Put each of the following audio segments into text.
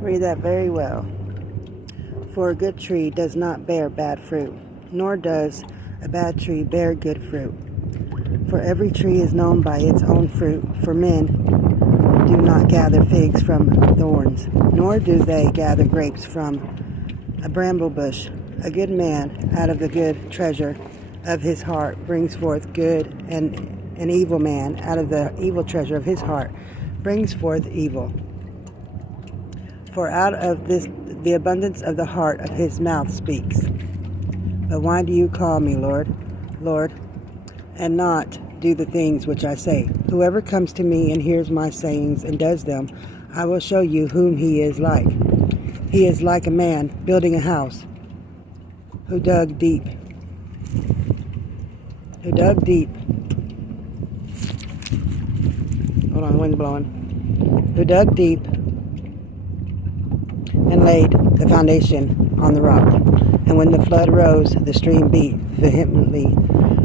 Read that very well. For a good tree does not bear bad fruit, nor does a bad tree bear good fruit. For every tree is known by its own fruit. For men do not gather figs from thorns, nor do they gather grapes from a bramble bush. A good man out of the good treasure of his heart brings forth good, and an evil man out of the evil treasure of his heart brings forth evil. For out of the abundance of the heart of his mouth speaks. But why do you call me Lord, Lord, and not do the things which I say? Whoever comes to me and hears my sayings and does them, I will show you whom he is like. He is like a man building a house who dug deep. Hold on, wind's blowing. Who dug deep and laid the foundation on the rock. And when the flood rose, the stream beat vehemently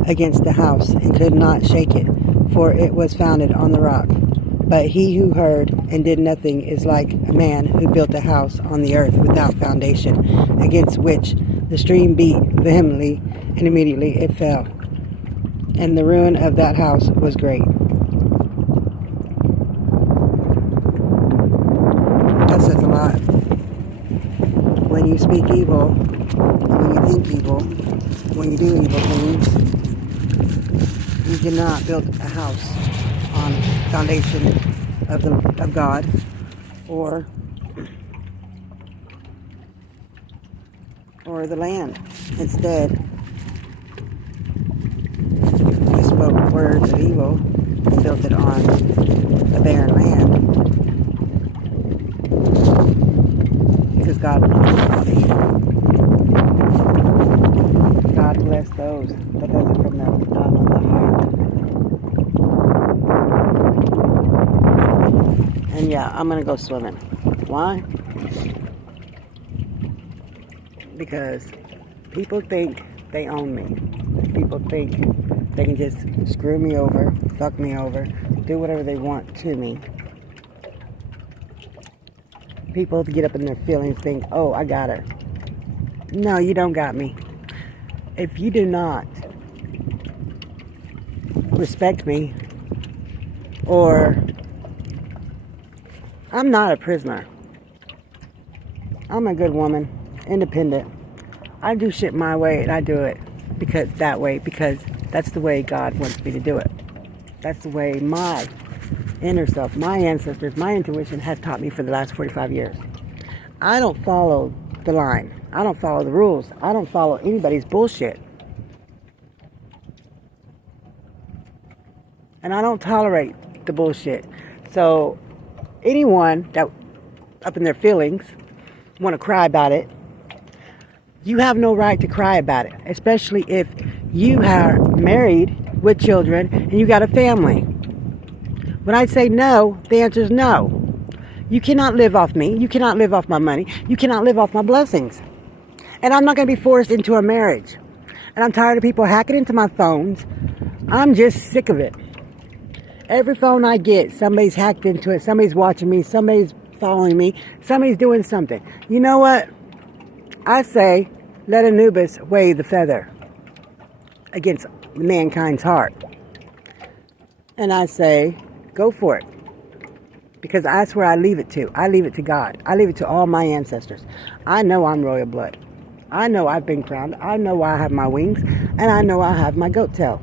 against the house and could not shake it, for it was founded on the rock. But he who heard and did nothing is like a man who built a house on the earth without foundation, against which the stream beat vehemently, and immediately it fell. And the ruin of that house was great. That says a lot. When you speak evil, when you think evil, when you do evil things, you cannot build a house on foundation of God, or the land. Instead, you spoke words of evil, built it on a barren land, because God will not allow evil. God bless those that does it from the bottom of the heart. And yeah, I'm going to go swimming. Why? Because people think they own me. People think they can just screw me over, fuck me over, do whatever they want to me. People get up in their feelings, think, oh, I got her. No, you don't got me. If you do not respect me, or I'm not a prisoner. I'm a good woman, independent. I do shit my way, and I do it because that's the way God wants me to do it. That's the way my inner self, my ancestors, my intuition has taught me for the last 45 years. I don't follow the line. I don't follow the rules. I don't follow anybody's bullshit. And I don't tolerate the bullshit. So anyone that up in their feelings want to cry about it, you have no right to cry about it, especially if you are married with children and you got a family. When I say no, the answer is no. You cannot live off me. You cannot live off my money. You cannot live off my blessings. And I'm not going to be forced into a marriage. And I'm tired of people hacking into my phones. I'm just sick of it. Every phone I get, somebody's hacked into it. Somebody's watching me. Somebody's following me. Somebody's doing something. You know what? I say, let Anubis weigh the feather against mankind's heart. And I say, go for it. Because that's where I leave it to. I leave it to God. I leave it to all my ancestors. I know I'm royal blood. I know I've been crowned. I know I have my wings. And I know I have my goat tail.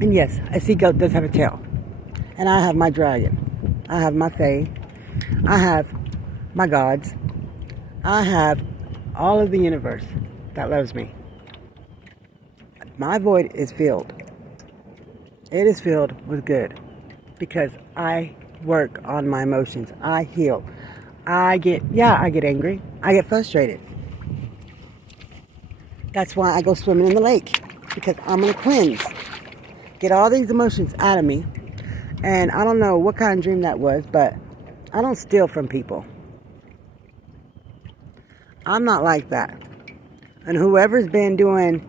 And yes, a sea goat does have a tail. And I have my dragon. I have my fae. I have my gods. I have all of the universe that loves me. My void is filled. It is filled with good. Because I work on my emotions. I heal. I get angry. I get frustrated. That's why I go swimming in the lake. Because I'm going to cleanse. Get all these emotions out of me. And I don't know what kind of dream that was, but I don't steal from people. I'm not like that. And whoever's been doing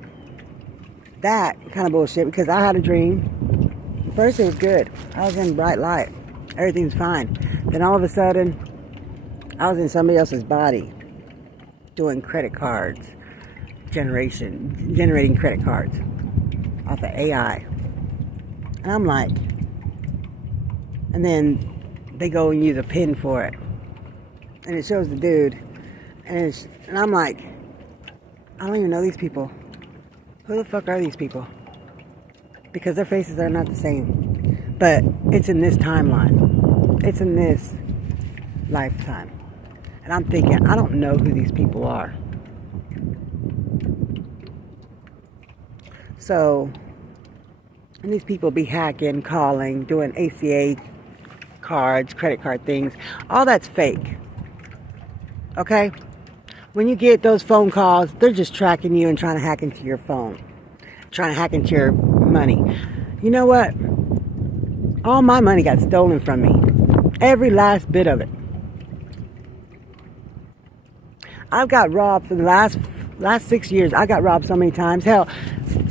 that kind of bullshit, because I had a dream. First it was good. I was in bright light. Everything's fine. Then all of a sudden, I was in somebody else's body doing credit cards, generating credit cards off of AI. And I'm like, and then they go and use a pin for it. And it shows the dude. And I'm like, I don't even know these people. Who the fuck are these people? Because their faces are not the same. But it's in this timeline. It's in this lifetime. And I'm thinking, I don't know who these people are. So, and these people be hacking, calling, doing ACA cards, credit card things. All that's fake. Okay? When you get those phone calls, they're just tracking you and trying to hack into your phone. Trying to hack into your money. You know what? All my money got stolen from me. Every last bit of it. I've got robbed for the last 6 years. I got robbed so many times. Hell,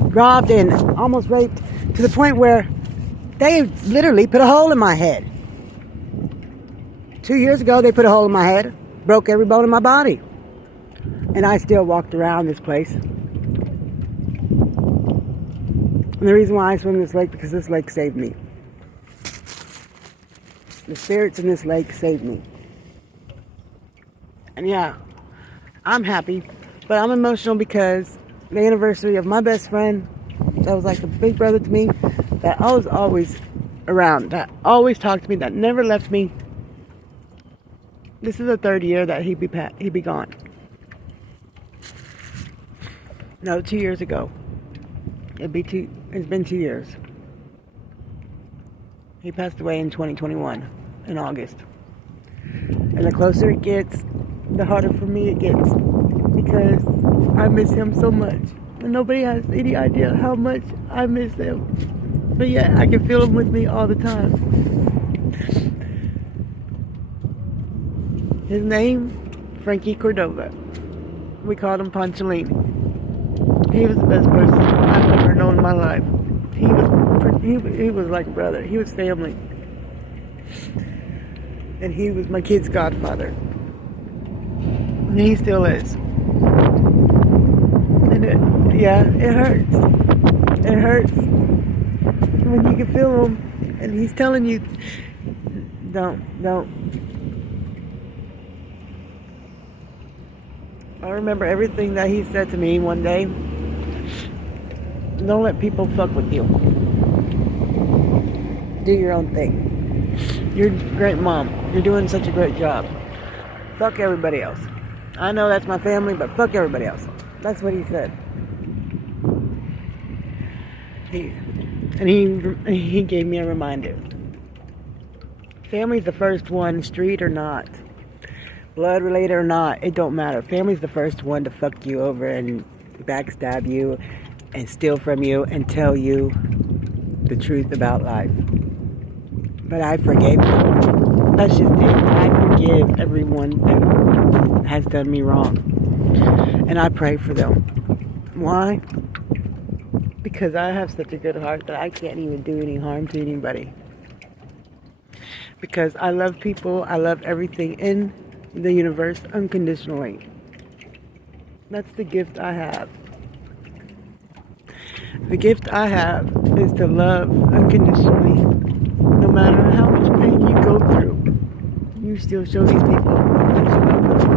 robbed and almost raped to the point where they literally put a hole in my head. 2 years ago, they put a hole in my head, broke every bone in my body. And I still walked around this place. And the reason why I swim this lake, because this lake saved me. The spirits in this lake saved me. And yeah, I'm happy, but I'm emotional because the anniversary of my best friend, that was like a big brother to me, that I was always around, that always talked to me, that never left me. This is the 3rd year that he'd be gone. No, 2 years ago. It's been 2 years. He passed away in 2021, in August. And the closer it gets, the harder for me it gets. Because I miss him so much. And nobody has any idea how much I miss him. But yet, I can feel him with me all the time. His name, Frankie Cordova. We called him Poncholini. He was the best person I've ever known in my life. He was like a brother. He was family. And he was my kid's godfather. And he still is. And it hurts. It hurts when you can feel him and he's telling you, don't. I remember everything that he said to me one day. Don't let people fuck with you. Do your own thing. You're a great mom. You're doing such a great job. Fuck everybody else. I know that's my family, but fuck everybody else. That's what he said. He gave me a reminder. Family's the first one, street or not. Blood related or not, it don't matter. Family's the first one to fuck you over and backstab you and steal from you and tell you the truth about life. But I forgave them. That's just it. I forgive everyone that has done me wrong. And I pray for them. Why? Because I have such a good heart that I can't even do any harm to anybody. Because I love people, I love everything in the universe unconditionally. That's the gift I have. The gift I have is to love unconditionally. No matter how much pain you go through, you still show these people that you love them.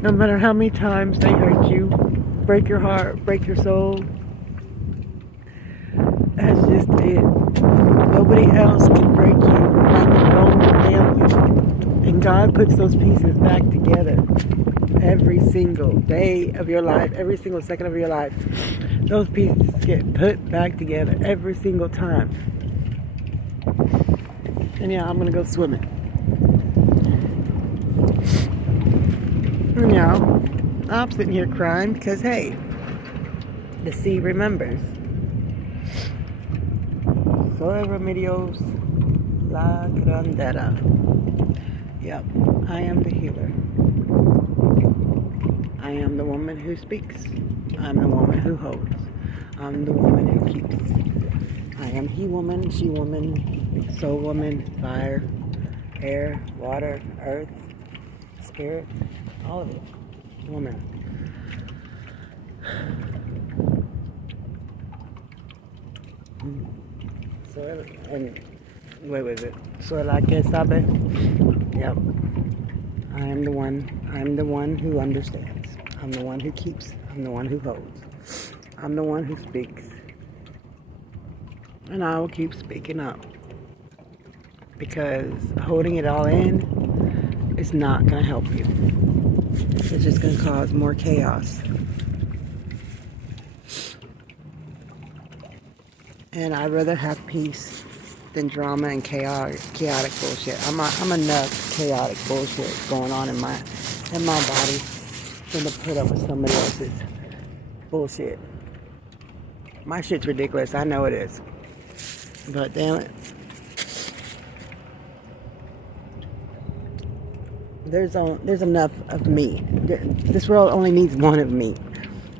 No matter how many times they hurt you, break your heart, break your soul. That's just it. Nobody else can break you like your own family. And God puts those pieces back together every single day of your life, every single second of your life. Those pieces get put back together every single time. And yeah, I'm gonna go swimming. And yeah, I'm sitting here crying because hey, the sea remembers. Soy Remedios La Grandera. Yep, I am the healer. I am the woman who speaks. I'm the woman who holds. I'm the woman who keeps. I am he woman, she woman, soul woman, fire, air, water, earth, spirit, all of it. Woman. Soy, and wait, was it? Soy la que sabe? Yep. I am the one. I'm the one who understands. I'm the one who keeps. I'm the one who holds. I'm the one who speaks. And I will keep speaking up. Because holding it all in is not going to help you. It's just going to cause more chaos. And I'd rather have peace than drama and chaotic bullshit. I'm enough chaotic bullshit going on in my body than to put up with somebody else's bullshit. My shit's ridiculous. I know it is. But damn it. There's enough of me. This world only needs one of me.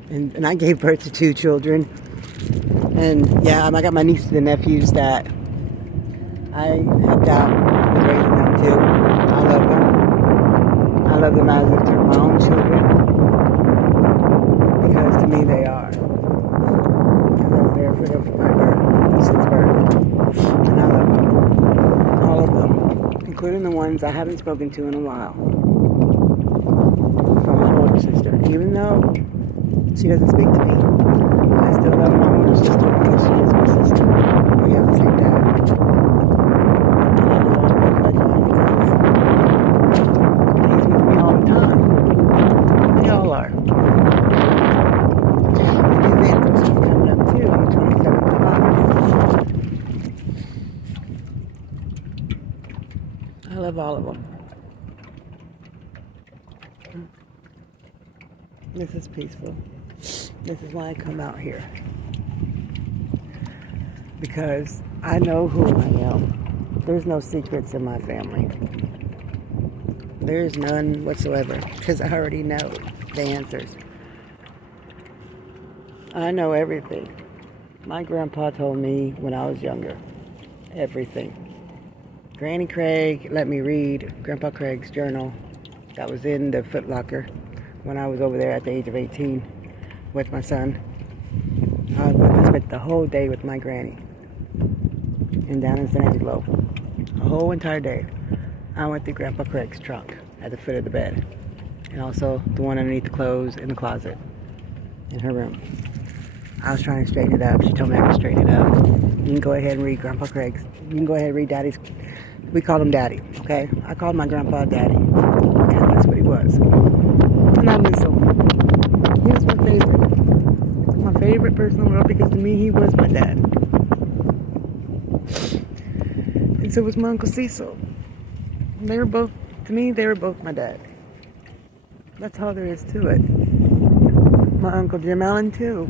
And I gave birth to 2 children. And yeah, I got my nieces and nephews that I helped out with raising them too. I love them. I love them as if they're my own children. Because to me they are. Because I was there for them from my birth, since birth. And I love them. All of them. Including the ones I haven't spoken to in a while. From my older sister. Even though she doesn't speak to me, I still love my older sister because she is my sister. We have the same dad. He's with me all the time. They all are. And his anniversary coming up too on the 27th of August. I love all of them. This is peaceful. This is why I come out here. Because I know who I am. There's no secrets in my family. There's none whatsoever. Because I already know the answers. I know everything. My grandpa told me when I was younger. Everything. Granny Craig let me read Grandpa Craig's journal that was in the Foot Locker when I was over there at the age of 18 with my son. I spent the whole day with my granny and down in San Angelo. A whole entire day. I went through Grandpa Craig's trunk at the foot of the bed, and also the one underneath the clothes in the closet in her room. I was trying to straighten it up. She told me I could straighten it up. You can go ahead and read Grandpa Craig's. You can go ahead and read Daddy's. We called him Daddy, okay? I called my grandpa Daddy because that's what he was. And I miss him. He was my favorite. My favorite person in the world because to me he was my dad. And so was my Uncle Cecil. They were both, to me, they were both my dad. That's all there is to it. My Uncle Jim Allen too.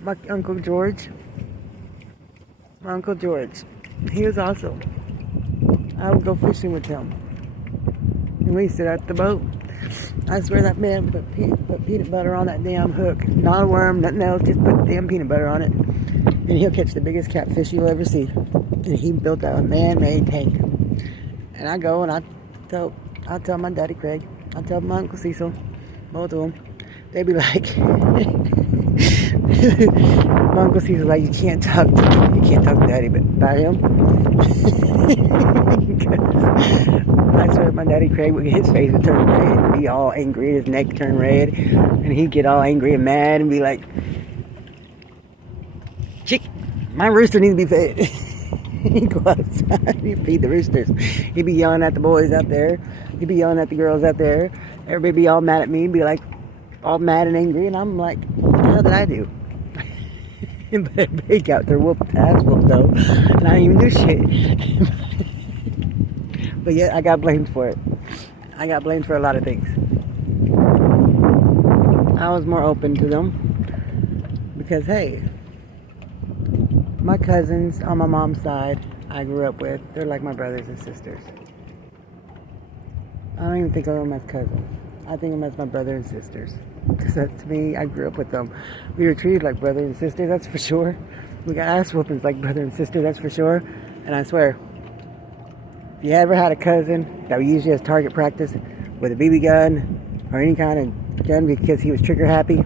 My Uncle George. My Uncle George. He was awesome. I would go fishing with him. And we sit at the boat. I swear that man put peanut butter on that damn hook. Not a worm, nothing else, just put damn peanut butter on it. And he'll catch the biggest catfish you'll ever see. And he built a man-made tank. And I go and I'll tell my Daddy Craig. I'll tell my Uncle Cecil. Both of them. They'd be like, my Uncle Cecil's like, you can't talk to Daddy about him. I swear my Daddy Craig would get his face would turn red and be all angry, his neck turn red, and he'd get all angry and mad and be like, chick, my rooster needs to be fed. He'd go outside, he'd feed the roosters. He'd be yelling at the boys out there, he'd be yelling at the girls out there, everybody be all mad at me, be like, all mad and angry, and I'm like, what the hell did I do? But everybody got their ass whooped though, and I didn't even do shit. But yet I got blamed for it. I got blamed for a lot of things. I was more open to them because hey, my cousins on my mom's side I grew up with, they're like my brothers and sisters. I don't even think of them as cousins. I think of them as my brother and sisters. Because to me, I grew up with them. We were treated like brother and sister, that's for sure. We got ass whoopings like brother and sister, that's for sure. And I swear, If you ever had a cousin that usually has target practice with a BB gun or any kind of gun because he was trigger happy,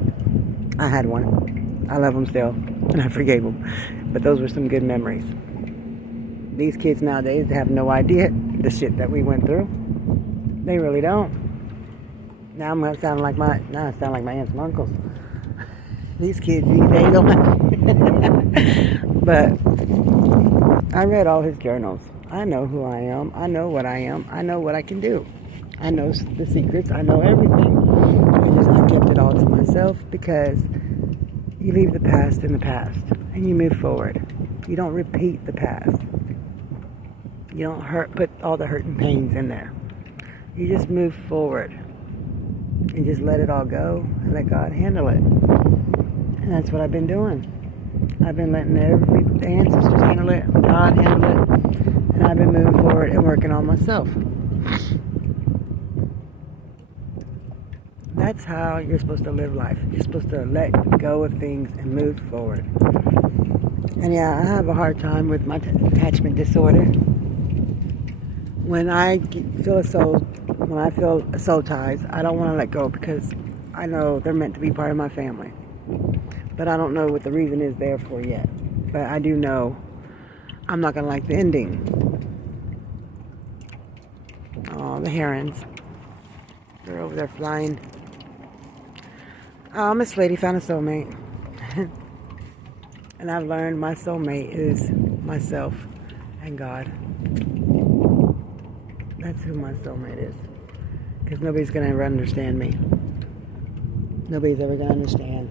I had one. I love him still, and I forgave him. But those were some good memories. These kids nowadays have no idea the shit that we went through. They really don't. Now I sound like my aunts and uncles. These kids these days don't. But I read all his journals. I know who I am. I know what I am. I know what I can do. I know the secrets. I know everything. I kept it all to myself because you leave the past in the past and you move forward. You don't repeat the past. You don't put all the hurt and pains in there. You just move forward and just let it all go and let God handle it. And that's what I've been doing. I've been letting the ancestors handle it, God handle it, and I've been moving forward and working on myself. That's how you're supposed to live life. You're supposed to let go of things and move forward. And yeah, I have a hard time with my attachment disorder. When I feel soul ties, I don't want to let go because I know they're meant to be part of my family. But I don't know what the reason is there for yet. But I do know I'm not going to like the ending. Oh, the herons. They're over there flying. Oh, Miss Lady found a soulmate. And I've learned my soulmate is myself and God. That's who my soulmate is. Because nobody's going to ever understand me. Nobody's ever going to understand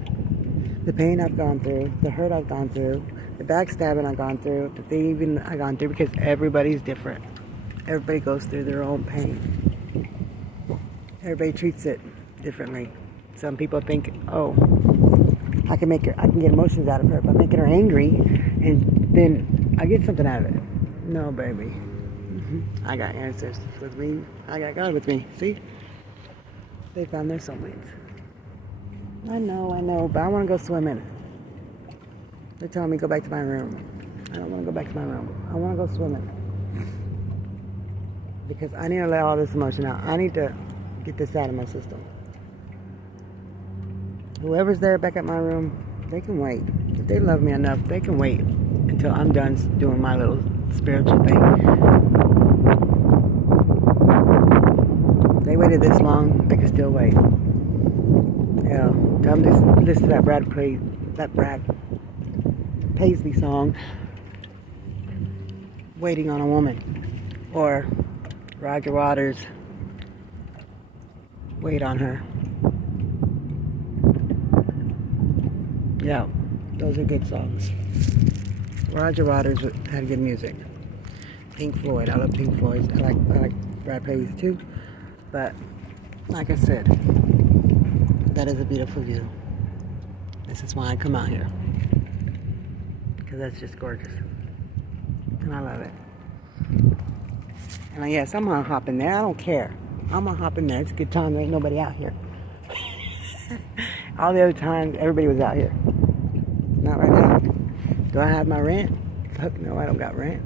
the pain I've gone through, the hurt I've gone through, the backstabbing I've gone through, the thieving I've gone through, because everybody's different. Everybody goes through their own pain. Everybody treats it differently. Some people think, oh, I can get emotions out of her by making her angry, and then I get something out of it. No, baby. I got answers with me. I got God with me. See? They found their soulmates. I know, but I want to go swimming. They're telling me to go back to my room. I don't want to go back to my room. I want to go swimming. Because I need to let all this emotion out. I need to get this out of my system. Whoever's there back at my room, they can wait. If they love me enough, they can wait until I'm done doing my little spiritual thing. They waited this long, they can still wait. Yeah, tell them to listen to that Brad Paisley song, Waiting on a Woman, or Roger Waters, Wait on Her. Yeah, those are good songs. Roger Waters had good music. Pink Floyd, I love Pink Floyd. I like Brad Paisley too. But like I said, that is a beautiful view. This is why I come out here, because that's just gorgeous, and I love it. And yes, I'm gonna hop in there. I don't care. I'm gonna hop in there. It's a good time. There ain't nobody out here. All the other times, everybody was out here. Not right now. Do I have my rent? Fuck no, I don't got rent.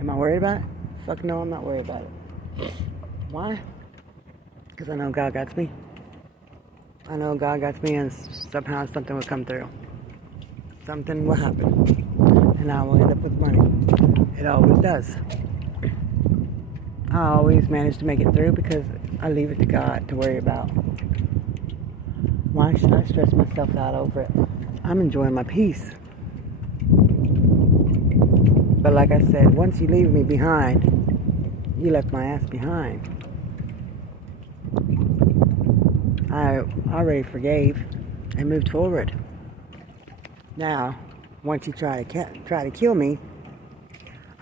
Am I worried about it? Fuck no, I'm not worried about it. Why? Because I know God got me. I know God got me, and somehow something will come through. Something will happen. And I will end up with money. It always does. I always manage to make it through because I leave it to God to worry about. Why should I stress myself out over it? I'm enjoying my peace. But like I said, once you leave me behind, you left my ass behind. I already forgave and moved forward. Now, once you try to kill me,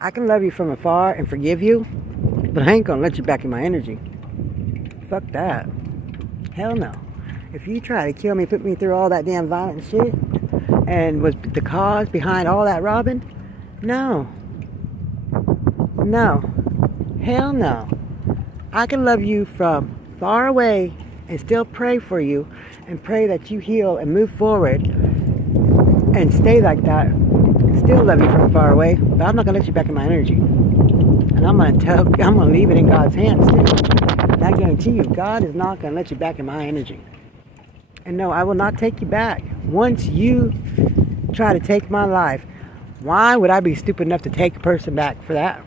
I can love you from afar and forgive you, but I ain't gonna let you back in my energy. Fuck that. Hell no. If you try to kill me, put me through all that damn violent shit, and was the cause behind all that robbing, no. No. Hell no. I can love you from far away and still pray for you and pray that you heal and move forward and stay like that. still love you from far away, but I'm not gonna let you back in my energy. And I'm gonna leave it in God's hands too. And I guarantee you, God is not gonna let you back in my energy. And no, I will not take you back. Once you try to take my life, why would I be stupid enough to take a person back for that?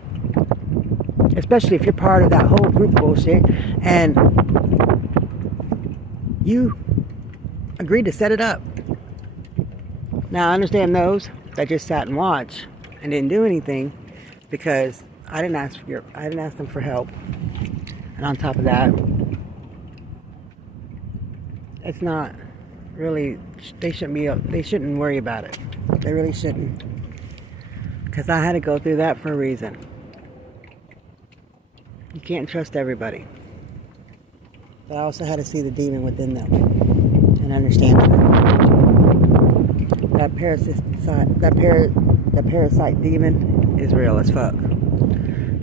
Especially if you're part of that whole group bullshit and you agreed to set it up. Now I understand those that just sat and watched and didn't do anything because I didn't ask them for help. And on top of that, it's not really, they shouldn't worry about it. They really shouldn't. Because I had to go through that for a reason. You can't trust everybody. But I also had to see the demon within them and understand it. That parasite demon is real as fuck.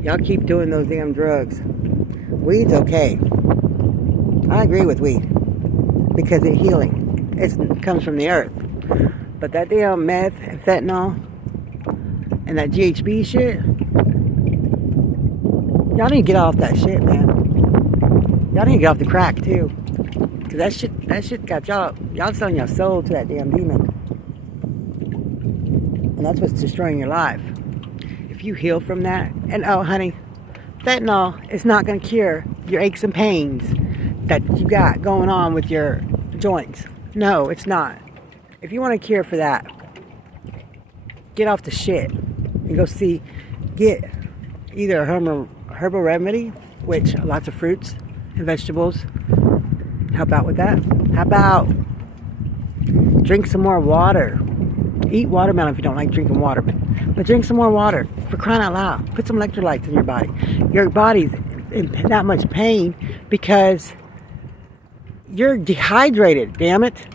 Y'all keep doing those damn drugs. Weed's okay. I agree with weed because it's healing. It comes from the earth. But that damn meth and fentanyl and that GHB shit, y'all need to get off that shit, man. Y'all need to get off the crack too, cause that shit got y'all selling your soul to that damn demon, and that's what's destroying your life. If you heal from that, and oh honey, fentanyl is not gonna cure your aches and pains that you got going on with your joints. No, it's not. If you want a cure for that, get off the shit and go get either a herbal remedy, which lots of fruits and vegetables help out with that. How about drink some more water? Eat watermelon if you don't like drinking water, but drink some more water, for crying out loud. Put some electrolytes in your body. Your body's in that much pain because you're dehydrated, damn it.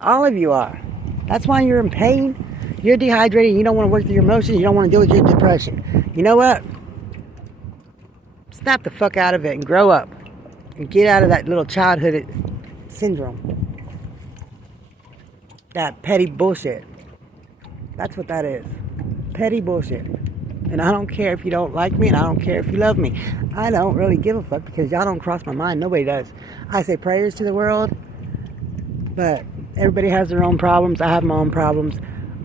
All of you are. That's why you're in pain. You're dehydrated and you don't want to work through your emotions. You don't want to deal with your depression. You know what? Snap the fuck out of it and grow up. And get out of that little childhood syndrome. That petty bullshit. That's what that is. Petty bullshit. And I don't care if you don't like me and I don't care if you love me. I don't really give a fuck because y'all don't cross my mind. Nobody does. I say prayers to the world. But everybody has their own problems. I have my own problems.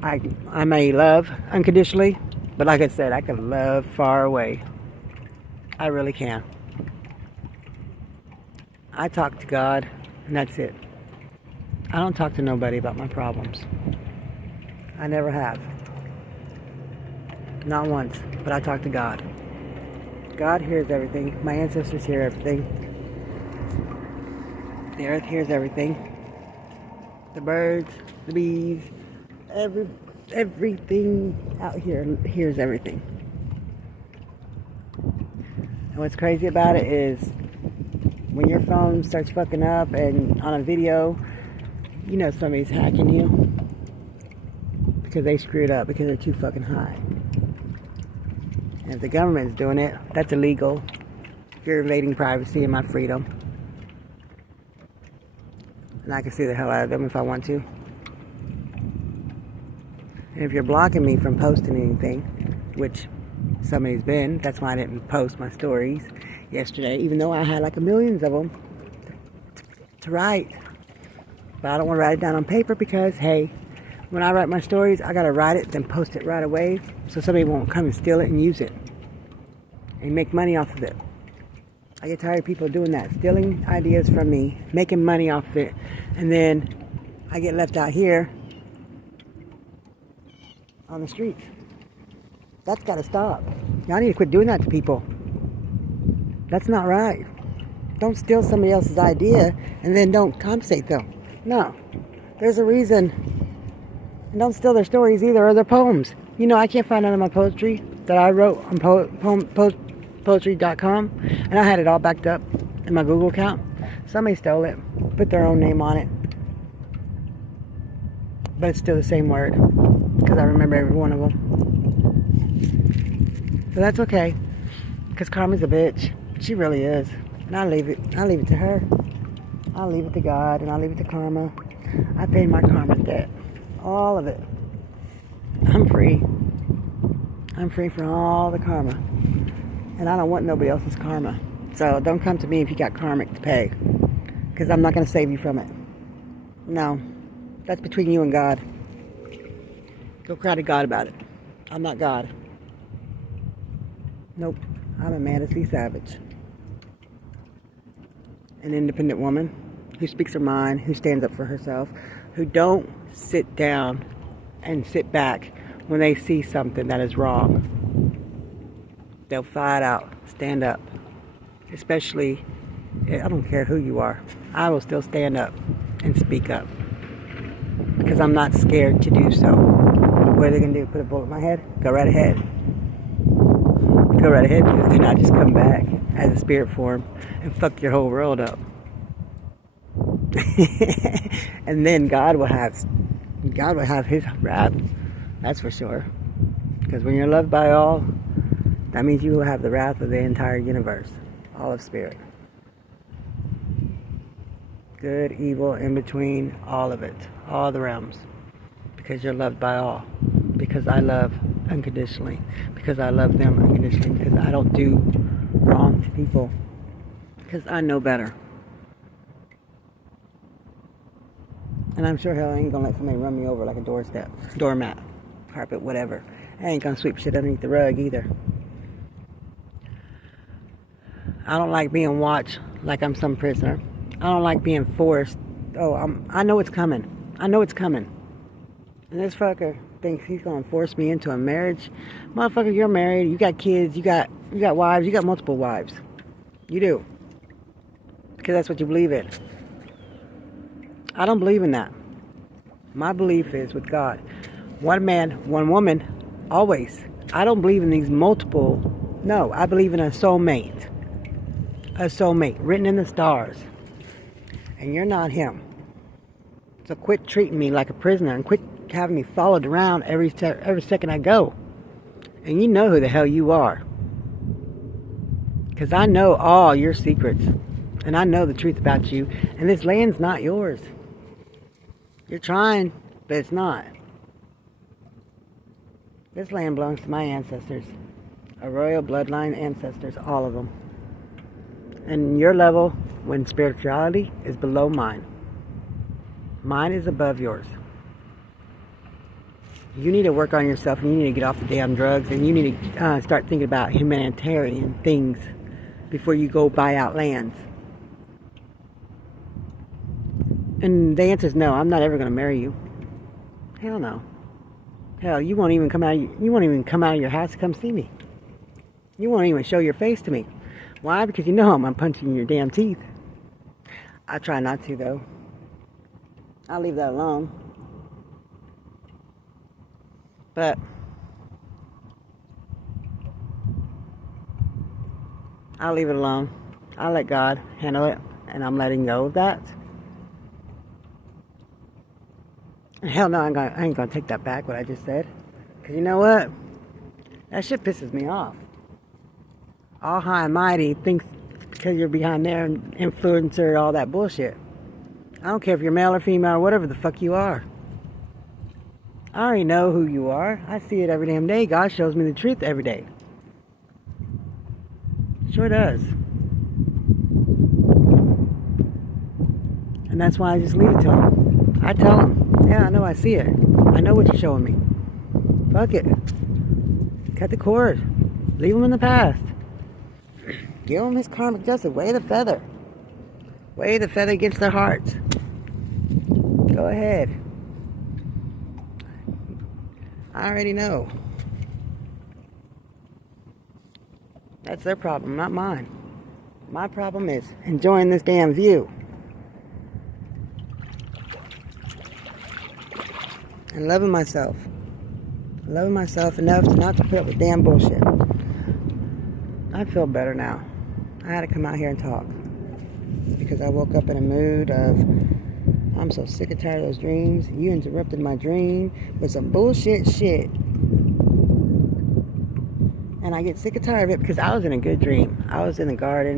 I may love unconditionally, but like I said, I can love far away. I really can. I talk to God, and that's it. I don't talk to nobody about my problems. I never have. Not once, but I talk to God. God hears everything. My ancestors hear everything. The earth hears everything. The birds, the bees, everything out here hears everything. And what's crazy about it is when your phone starts fucking up and on a video, you know somebody's hacking you because they screwed up because they're too fucking high. And if the government's doing it, that's illegal. You're invading privacy and my freedom. And I can see the hell out of them if I want to. And if you're blocking me from posting anything, which somebody's been, that's why I didn't post my stories yesterday, even though I had like millions of them to write. But I don't want to write it down on paper because, hey, when I write my stories, I got to write it, then post it right away so somebody won't come and steal it and use it and make money off of it. I get tired of people doing that, stealing ideas from me, making money off of it, and then I get left out here on the streets. That's got to stop. Y'all need to quit doing that to people. That's not right. Don't steal somebody else's idea and then don't compensate them. No. There's a reason. And don't steal their stories either or their poems. You know, I can't find none of my poetry that I wrote on poetry.com, and I had it all backed up in my Google account. Somebody stole it, put their own name on it, but it's still the same word because I remember every one of them. So that's okay, because Karma's a bitch. She really is, and I'll leave it to her. I'll leave it to God, and I'll leave it to Karma. I paid my karma debt, all of it. I'm free. I'm free from all the karma. And I don't want nobody else's karma. So don't come to me if you got karmic to pay. Because I'm not going to save you from it. No. That's between you and God. Go cry to God about it. I'm not God. Nope. I'm a Manatee Savage. An independent woman who speaks her mind, who stands up for herself, who don't sit down and sit back when they see something that is wrong. They'll fight out, stand up. Especially, I don't care who you are. I will still stand up and speak up. Because I'm not scared to do so. What are they going to do? Put a bullet in my head? Go right ahead. Go right ahead, because then I just come back as a spirit form and fuck your whole world up. And then God will have his wrath. That's for sure. Because when you're loved by all, that means you will have the wrath of the entire universe. All of spirit. Good, evil, in between, all of it. All the realms. Because you're loved by all. Because I love unconditionally. Because I love them unconditionally. Because I don't do wrong to people. Because I know better. And I'm sure hell I ain't gonna let somebody run me over like a doormat, carpet, whatever. I ain't gonna sweep shit underneath the rug either. I don't like being watched like I'm some prisoner. I don't like being forced. I know it's coming. I know it's coming. And this fucker thinks he's gonna force me into a marriage. Motherfucker, you're married. You got kids. You got wives. You got multiple wives. You do. Because that's what you believe in. I don't believe in that. My belief is with God. One man, one woman, always. I don't believe in these multiple. No, I believe in a soulmate. A soulmate written in the stars. And you're not him. So quit treating me like a prisoner and quit having me followed around every second I go. And you know who the hell you are. Because I know all your secrets. And I know the truth about you. And this land's not yours. You're trying, but it's not. This land belongs to my ancestors. A royal bloodline ancestors, all of them. And your level, when spirituality, is below mine. Mine is above yours. You need to work on yourself, and you need to get off the damn drugs, and you need to start thinking about humanitarian things before you go buy out lands. And the answer is no. I'm not ever going to marry you. Hell no. Hell, you won't even come out of your house to come see me. You won't even show your face to me. Why? Because you know I'm punching your damn teeth. I try not to, though. I'll leave that alone. But I'll leave it alone. I'll let God handle it, and I'm letting go of that. Hell no, I ain't gonna take that back, what I just said. Because you know what? That shit pisses me off. All high and mighty thinks because you're behind there and influencer, all that bullshit. I don't care if you're male or female or whatever the fuck you are. I already know who you are. I see it every damn day. God shows me the truth every day. Sure does. And that's why I just leave it to him. I tell him. Yeah, I know, I see it. I know what you're showing me. Fuck it. Cut the cord. Leave him in the past. Give him his karmic justice. Weigh the feather. Weigh the feather against their hearts. Go ahead. I already know. That's their problem, not mine. My problem is enjoying this damn view. And loving myself. Loving myself enough to not to put up with damn bullshit. I feel better now. I had to come out here and talk. Because I woke up in a mood of, I'm so sick and tired of those dreams. You interrupted my dream with some bullshit shit. And I get sick and tired of it because I was in a good dream. I was in the garden.